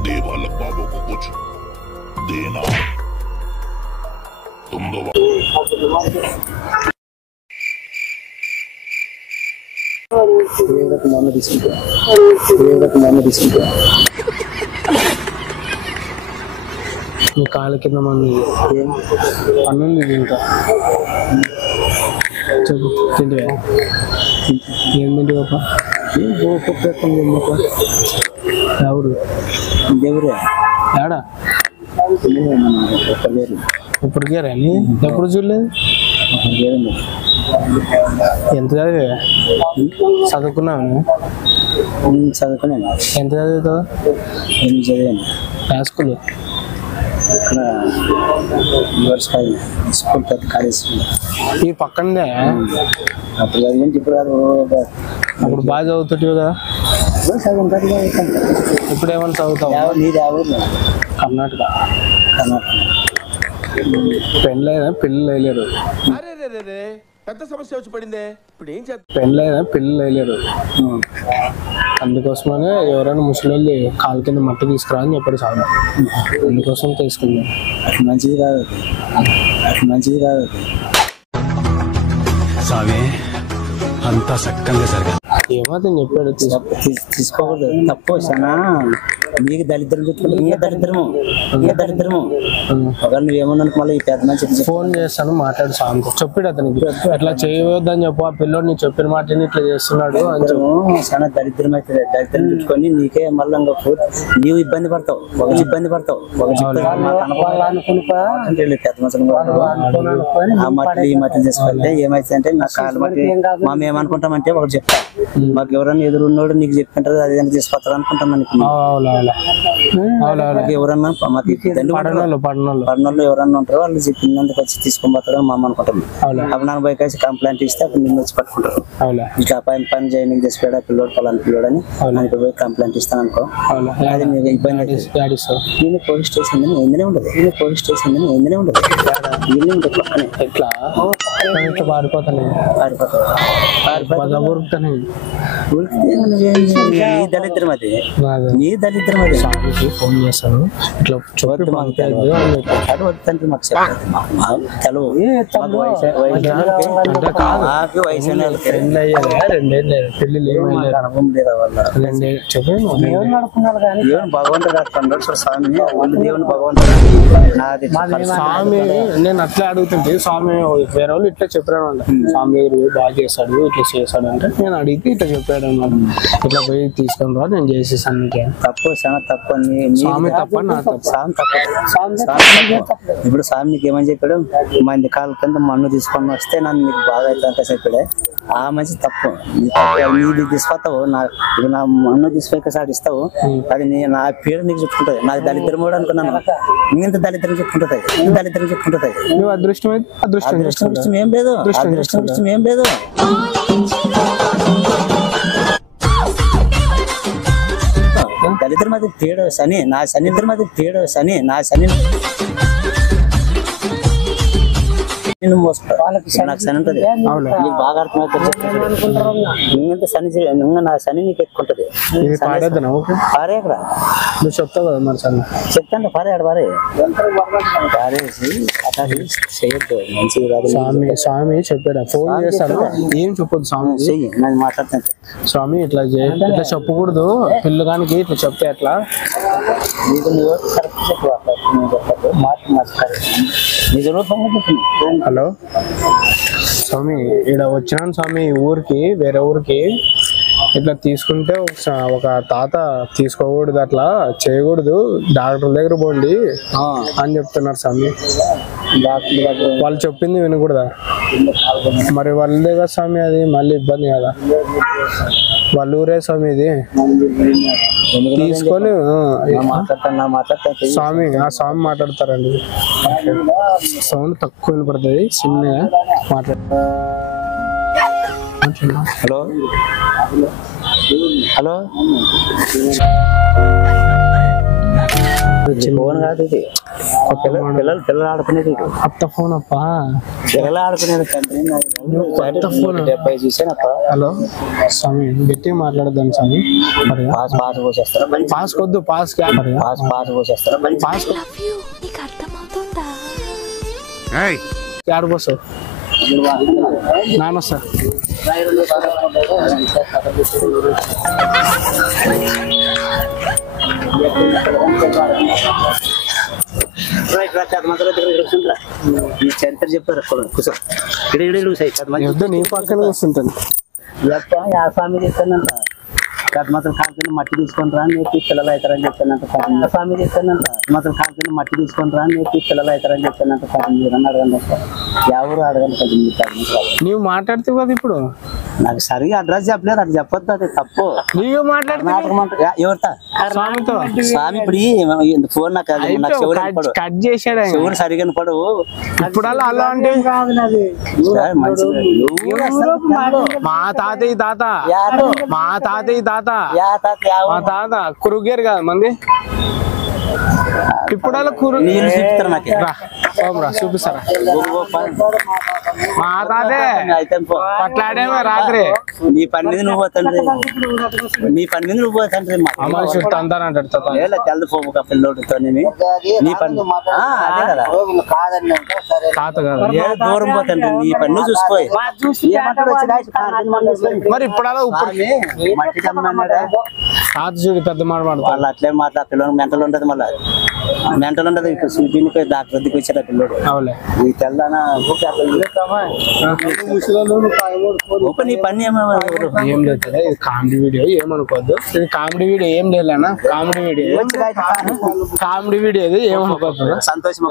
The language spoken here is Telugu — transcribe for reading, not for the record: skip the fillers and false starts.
देवालक बाबू को कुछ देना तुम दो కాళ్ళ కింద మంది అన్నుంది ఇంకా చెప్పు తింటే ఏంటంటే ఒక ఎవరు ఎవరు ఏడా ఇప్పటికే రాని ఎప్పుడు చూడలేదు ఎంత చదివా చదువుకున్నావు చదువుకున్నాను. ఎంత చదువుతావు ఏం చదివాను ఏ స్కూల్ ఇక్కడ స్కూల్ పెద్ద కాలేజ్ ఈ పక్కనే అప్పుడు చదివించి ఇప్పుడు అప్పుడు బాగా చదువుతుంటే కదా ఇప్పుడు ఏమన్నా చదువుతావు నీది ఎవరు కర్ణాటక కర్ణాటక పెళ్ళైనా పిల్లలు వేయలేరు పెద్ద సమస్య వచ్చి పడిందే ఇప్పుడు ఏం చేద్దాం పెళ్ళైనా పిల్లలు వేయలేరు అందుకోసమనే ఎవరైనా ముసలి కాలు కింద మట్టి తీసుకురా అని చెప్పాడు చాలా అందుకోసం తీసుకున్నాం అట్లా మంచిది కాదు అట్లా మంచిది కాదు స్వామి అంతా సక్కంగా జరగాలి ఏమాత్రం చెప్పాడు తీసుకోకూడదు తప్పు చాలా నీకు దరిద్రం చెప్పుకుంటే నీ దరిద్రము ఒకవేళ నువ్వేమన్నా మళ్ళీ ఈ పెద్ద మంచి ఫోన్ చేస్తాను మాట్లాడు సాంతో చెప్పాడు అతనికి అట్లా చేయవద్దని చెప్పు ఆ పిల్లోడు నీ చెప్పిన మాటని ఇట్లా చేస్తున్నాడు అని చెప్పు చాలా దరిద్రం అవుతుంది దరిద్రం పెట్టుకొని నీకే మళ్ళీ నీవు ఇబ్బంది పడతావు ఒక ఇబ్బంది పడతావు ఒక పెద్ద మనుషులు ఆ మట్టి ఈ మట్టి చేసుకుంటే ఏమైతే అంటే నా కాలు మట్టి మేము ఏమనుకుంటామంటే ఒకటి చెప్తా మాకు ఎవరన్నా ఎదురున్నోడు నీకు చెప్పుకుంటారు అదే తీసుకొస్తారు అనుకుంటాం ఎవరన్నా మాకు పట్టణంలో ఎవరన్నా ఉంటారో వాళ్ళు చెప్పినందుకు వచ్చి తీసుకొని పోతారు మా అనుకుంటాం అప్పుడు నాకు బయట వచ్చి కంప్లైంట్ ఇస్తే అప్పుడు నిన్ను వచ్చి పట్టుకుంటారు ఇట్లా పని చేయడానికి చేసిపోయాడు పిల్లోడు పలాని పిల్లోడు అని నాకు పోయి కంప్లైంట్ ఇస్తాను అనుకో అది నీకు ఇబ్బంది నేను పోలీస్ స్టేషన్ ఎందునే ఉండదు ఎట్లా పారిపోతాను దళిద్రం అది నీ దళిద్రం అది ఫోన్ చేస్తాను ఇట్లా చూడద్దు మాకు తెలవు భగవంతుడు స్వామిని దేవుని భగవంతుడు స్వామి నేను అట్లా అడుగుతుంటే స్వామి వేరే వాళ్ళు ఇట్లా చెప్పాడు స్వామి బాగా చేశాడు ఇట్లా చేశాడు అంటే నేను అడిగితే ఇట్లా చెప్పాడు అన్నమాట ఇట్లా పోయి తీసుకొని రా నేను చేసేసాను తప్పు చాలా తప్పు స్వామి తప్ప నా ఇప్పుడు స్వామి నీకు ఏమని చెప్పాడు మంది కాళ్ళ కింద మన్ను తీసుకొని వస్తే నన్ను నీకు బాగా అవుతుందంటే చెప్పాడే ఆ మంచి తప్పు నీది తీసుకొస్తావు ఇప్పుడు నా మన్ను తీసుకొని సాడిస్తావు అది నా పేరు నీకు చెప్పుకుంటుంది నాకు దళిద్రం కూడా అనుకున్నాను ఇంత దళిద్రం చెప్పుకుంటుంది నువ్వు అదృష్టం అయితే అదృష్టం ఏం లేదు అదృష్టం ఏం లేదు దళిద్రం అది పేడ శని నా శనిద్రం అది పేడ శని నా శని నాకు శని ఉంటుంది నీకు బాగా అర్థమవుతుంది ఇంత శని నా శని నీకు ఎక్కుంటది పారేకరా నువ్వు చెప్తావు కదా మరి చదువు చెప్తాంటే పారేడు పారేసి అట్లా చేయొద్దు మంచిది కాదు స్వామి చెప్పాడు ఫోన్ చేస్తాను ఏం చెప్పొద్దు స్వామి చెయ్యి నేను మాట్లాడుతాను స్వామి ఇట్లా ఇట్లా చెప్పకూడదు పిల్లగానికి ఇట్లా చెప్తే ఎట్లా నీకు నువ్వు కరెక్ట్ చెప్పు హలో స్వామి ఇక్కడ వచ్చినాను స్వామి ఊరికి వేరే ఊరికి ఇట్లా తీసుకుంటే ఒక తాత తీసుకోకూడదు అట్లా చేయకూడదు డాక్టర్ దగ్గర పోండి అని చెప్తున్నారు స్వామి వాళ్ళు చెప్పింది వినకూడదా మరి వాళ్ళదే కదా స్వామి అది మళ్ళీ ఇబ్బంది కదా వాళ్ళ ఊరే స్వామి ఇది తీసుకొని స్వామి స్వామి మాట్లాడతారండి సౌండ్ తక్కువ వినపడుతుంది చిన్నగా హలో హలో ఫోన్ కాదు ఇది, పిల్లలు ఆడుకునేది, కొత్త ఫోన్ అప్ప, పిల్లలు ఆడుకునేది. హలో స్వామి, గట్టిగా మాట్లాడదాం స్వామి. పాస్ పోసేస్తారా? పాస్ కొద్దు, పాస్ పాస్ పోసేస్తారా? పాస్ ఆడు పోసావు నాన్న సార్. చరిత్ర చెప్పారు కూర్చో. నీ పక్కన కూర్చుంటాను. స్వామి చెప్తానంట, మాత్రం కాల్చిన మట్టి తీసుకొని రా నేర్పి పిల్లలు అవుతారని చెప్తానంట. స్వామి చెప్తానంట, మాత్రం కాల్చిన మట్టి తీసుకొని రా నేర్పి పిల్లలు అవుతారని చెప్తానంట. మీరన్నా అడగండి సార్, ఎవరు అడగండి. నీవు మాట్లాడుతావు కదా ఇప్పుడు. నాకు సరిగా అడ్రస్ చెప్పలేదు, అది చెప్పొద్దు, అది తప్పు. నీవు మాట్లాడుతున్నావు ఎవరితో? స్వామితో. స్వామి ఇప్పుడు ఫోన్ నాకు కట్ చేసాడు ఎవరు సరిగా పడవు. ఇప్పుడు అలా అంటే మా తాతయ్య తాత, మా తాతయ్య తాత, మా తాత కురుగేరు కదా మంది. ఇప్పుడు అలా చూపిస్తారు నాకు, చూపిస్తారా? మా తాతే పట్లాడేమో రాత్రి. నీ పని మీద నువ్వు పోతండ్రి, నీ పని మీద నువ్వు పోతండ్రి. మనుషులు తంతానంటాడు తెల్దు పోక పిల్లోడితో నీ పని అదే కదా, తాత కాదు దూరం పోతండ్రి. నీ పని నువ్వు చూసుకో. మరి ఇప్పుడు అలా మట్టి కమ్మన్నాడా తాత చూడు పెద్ద మాట వాళ్ళు అట్లే మాట్లా పిల్లలు మెంటల్ ఉంటది, మళ్ళీ మెంటల్ ఉంటది. దీనికి డాక్టర్ దగ్గరికి వచ్చారు పిల్లడు. అవులే ఈ తెల్లానా నీ పని ఏం లేదు కదా, ఇది కామెడీ వీడియో ఏమనుకోవద్దు. ఇది కామెడీ వీడియో ఏం లేనా, కామెడీ వీడియో, కామెడీ వీడియో ఇది ఏమనుకోవద్దు. సంతోషం.